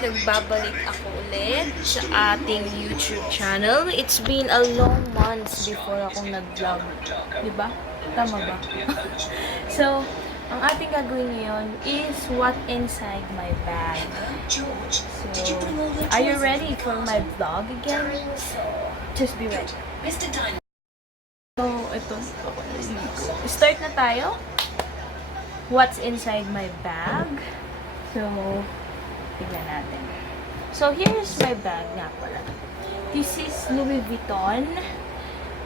nagbabalik ako ulit sa ating YouTube channel. It's been a long months before akong nag-vlog. Diba? Tama ba? So, ang ating gagawin ngayon is what inside my bag. So, are you ready for my vlog again? Just be ready. So, ito. Start na tayo. What's inside my bag? So, tignan natin. So, here's my bag nga pala. This is Louis Vuitton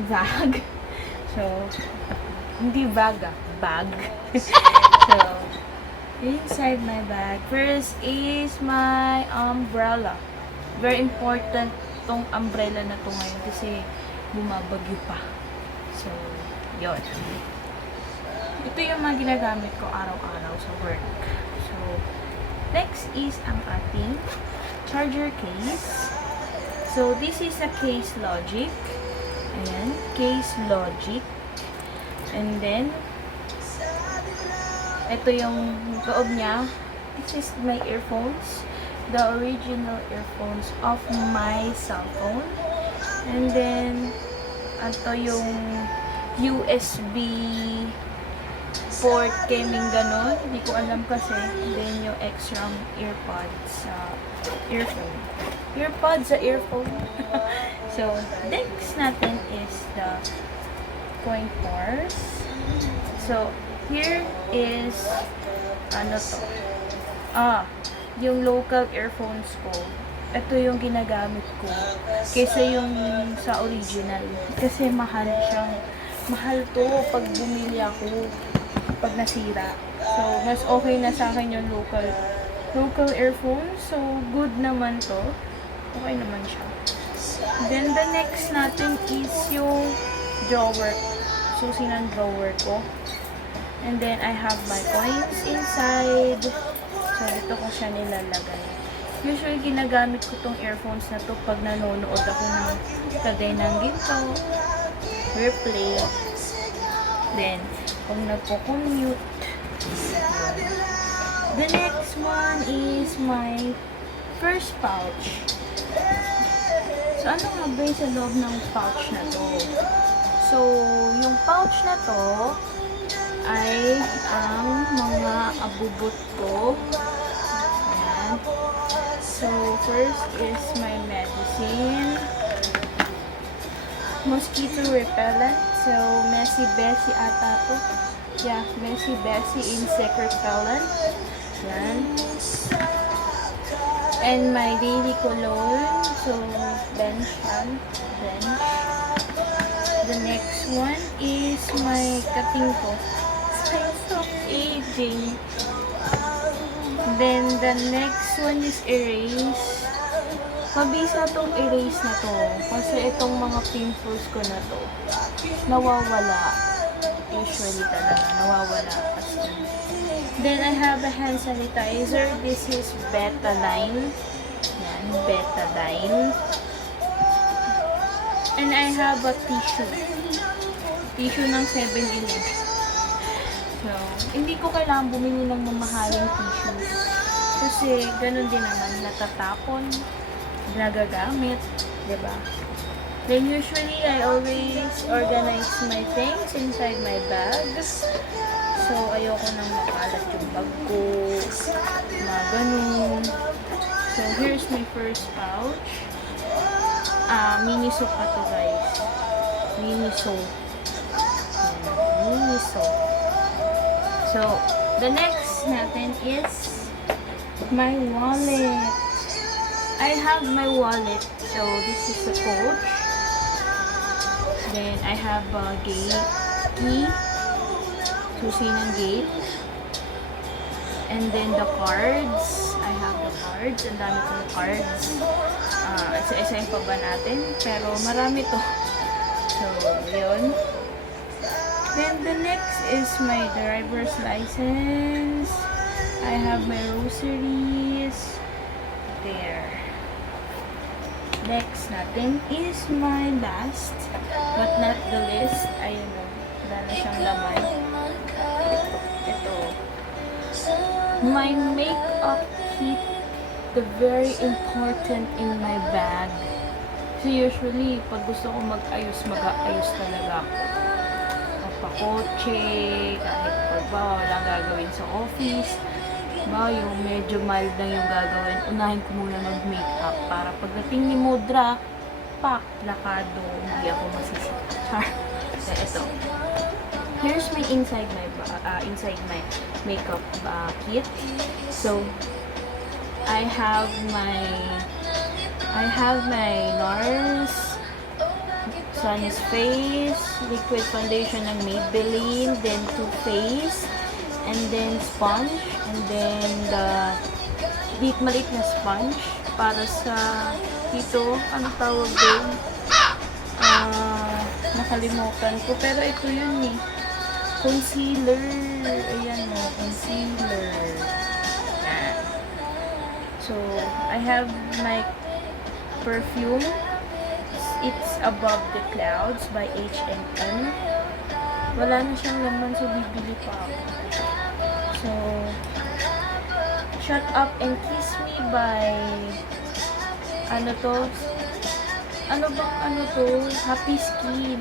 bag. So, hindi bag bag. So, inside my bag. First is my umbrella. Very important tong umbrella na to ngayon kasi bumabagyo pa. So, yun. Ito yung mga ginagamit ko araw-araw sa work. So, next is ang ating charger case. So, this is a Case Logic. Ayan, Case Logic. And then, ito yung loob niya. This is my earphones. The original earphones of my cell phone. And then, ito yung USB port gaming ganon. Hindi ko alam kasi. Then yung extra earpods sa earphone. Earpods sa earphone. So, next natin is the coin purse. So, here is ano to? Yung local earphones ko. Ito yung ginagamit ko kaysa yung sa original. Kasi mahal to pag bumili ako. Pag nasira. So, mas okay na sa akin yung local earphone. So, good naman to. Okay naman siya. Then, the next natin is yung drawer. Susi ng drawer ko. And then, I have my coins inside. So, dito ko siya nilalagay. Usually, ginagamit ko tong earphones na to pag nanonood ako ng kadenang ginto, replay. Then, kung nagpo-commute. The next one is my first pouch. So, ano nga ba yung sa loob ng pouch na to? So, yung pouch na to ay ang mga abubot ko. Ayan. So, first is my medicine. Mosquito repellent. So, Messy Bessie ata to. Yeah, Messy Bessie insect repellent. Yan. And my daily cologne. So, Bench yan. Bench. The next one is my cutting ko. Signs of aging. Then, the next one is erase. Mabisa tong erase na to. Kasi itong mga pimples ko na to, nawawala. Usually talaga, nawawala kasi. Then, I have a hand sanitizer. This is Betadine. Yan, Betadine. And I have a tissue. Tissue ng 7-Eleven. So, hindi ko kailangan bumili ng mamahaling tissues. Kasi, ganun din naman, natatapon, nagagamit, diba? Then usually, I always organize my things inside my bag. So, ayoko nang makalat yung bag ko, mga ganun. So, here's my first pouch. Miniso pa to, guys. Miniso. Miniso. So, the next natin is my wallet. I have my wallet. So, this is a Coach. Then, I have a gate key. Susi ng gate. And then, the cards. I have the cards. Ang dami kong cards. Isa-isayin pa ba natin? Pero, marami to. So, yun. Then, the next is my driver's license. I have my rosaries. There. Next natin is my last, but not the least. Ayun o. Wala na siyang laman. Ito. My makeup kit the very important in my bag. Kasi usually, pag gusto ko mag-ayos talaga ako. Magpa-kotse, kahit pag ba walang gagawin sa office. Ba, yung medyo mild lang yung gagawin, unahin ko muna mag-makeup para pagdating ni Mudra, pak, lakado, hindi ako masisita. So, ito. Here's my inside my makeup kit. So, I have my NARS Sun's Face liquid foundation ng Maybelline, then Too Faced, and then sponge, and then the maliit na sponge para sa dito, ano tawag doon? Nakalimutan ko, pero ito yun eh. Concealer. Ayan o, concealer. So, I have my perfume. It's Above the Clouds by H&M. Wala na siyang laman, so bibili pa ako. So, Shut Up and Kiss Me by Happy Skin.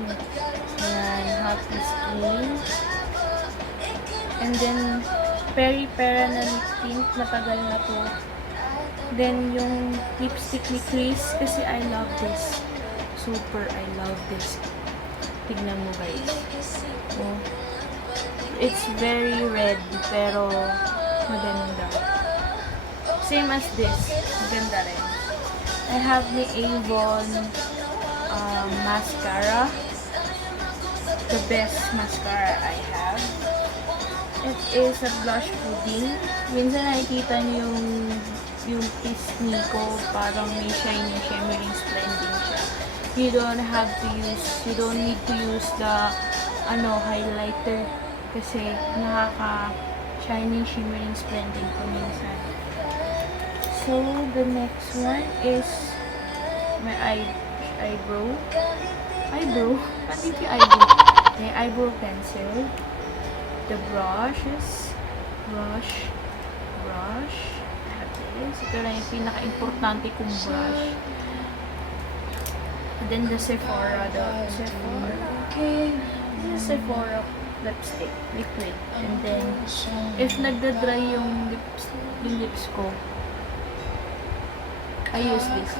Ayan, Happy Skin. And then, Peri Pera na lip tint, matagal na to. Then, yung lipstick ni Chris, kasi I love this. Super, I love this. Tignan mo guys. So, it's very red, pero maganda. Same as this. Maganda rin. I have the Avon mascara. The best mascara I have. It is a blush pudding. Minsan nakikita niyo yung pisngi ko, parang may shiny, shimmering, splending siya. You don't need to use the highlighter kasi nakaka-shining, shimmering, splending ko minsan. So, the next one is my eyebrow. Paano yung eyebrow? My eyebrow pencil. The brushes. Brush. Ito lang yung pinaka-importante kong brush. And then the Sephora lipstick, liquid. And then, if nagda-dry yung lips ko, I use this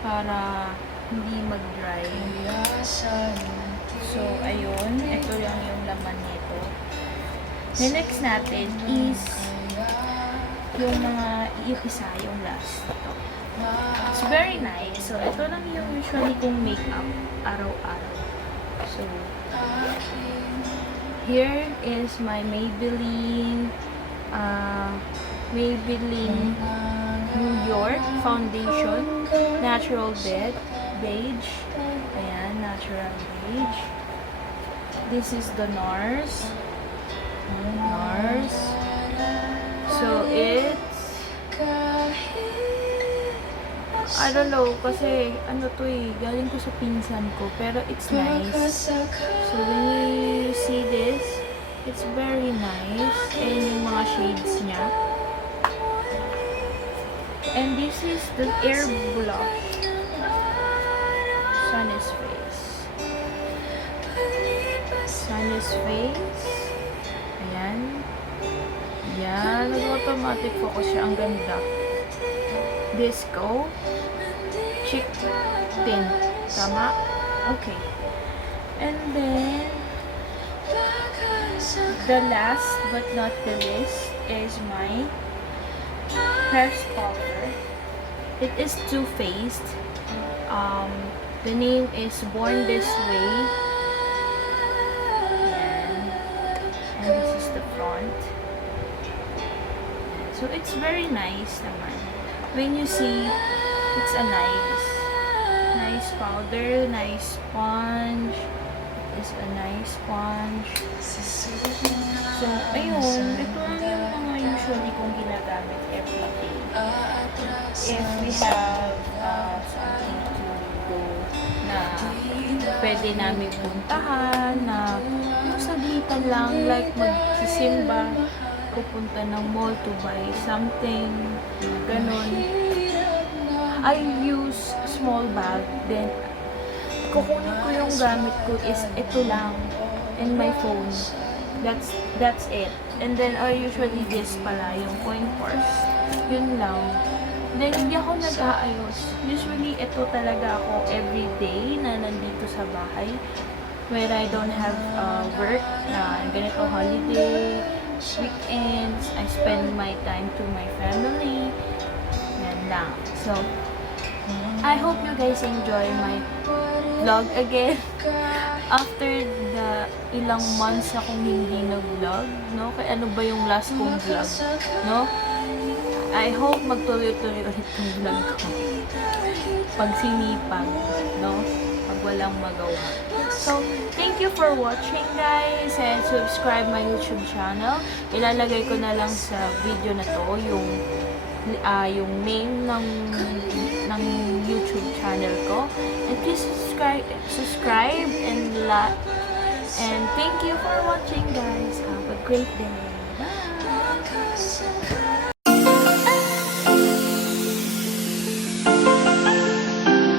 para hindi mag-dry. So, ayun. Ito lang yung laman nito. The next natin is yung last. Ito. It's very nice. So, ito lang yung usually kong makeup araw-araw. So, here is my Maybelline New York foundation, natural beige. Ayan, natural beige. This is the NARS. So, it's I don't know, kasi galing ko sa pinsan ko, pero it's nice. So, when you see this, it's very nice, and yung mga shades niya. And this is the Air Blush Sun's Face. Ayan. Nag-automatic focus siya. Ang ganda. Disco. Chick tint. Tama? Okay. And then, the last but not the least is my pressed powder. It is Too Faced. The name is Born This Way. And this is the front. So it's very nice naman. When you see, it's a nice powder, nice sponge. It's a nice sponge. So, ayun. Ito lang yung mga usually kong ginagamit everyday. If we have something to go na pwede namin puntahan, na saglitan lang, like magsisimba, pupunta ng mall to buy something, ganon. I use small bag, then kukunin ko yung gamit ko is ito lang, and my phone. That's it. And then, or usually this pala, yung coin purse. Yun lang. Then, hindi ako nag-aayos. Usually, ito talaga ako everyday na nandito sa bahay. Where I don't have work, na ganito holiday, weekends, I spend my time to my family. Yan lang. So, I hope you guys enjoy my vlog again. After the ilang months akong hindi nag-vlog, no? Kaya ano ba yung last kong vlog, no? I hope magtuloy-tuloy ulit yung vlog ko. Pagsinipag, no? Pag walang magawa. So, thank you for watching, guys, and subscribe my YouTube channel. Ilalagay ko na lang sa video na to yung name ng YouTube channel ko. And please subscribe and like. And thank you for watching, guys. Have a great day. Bye.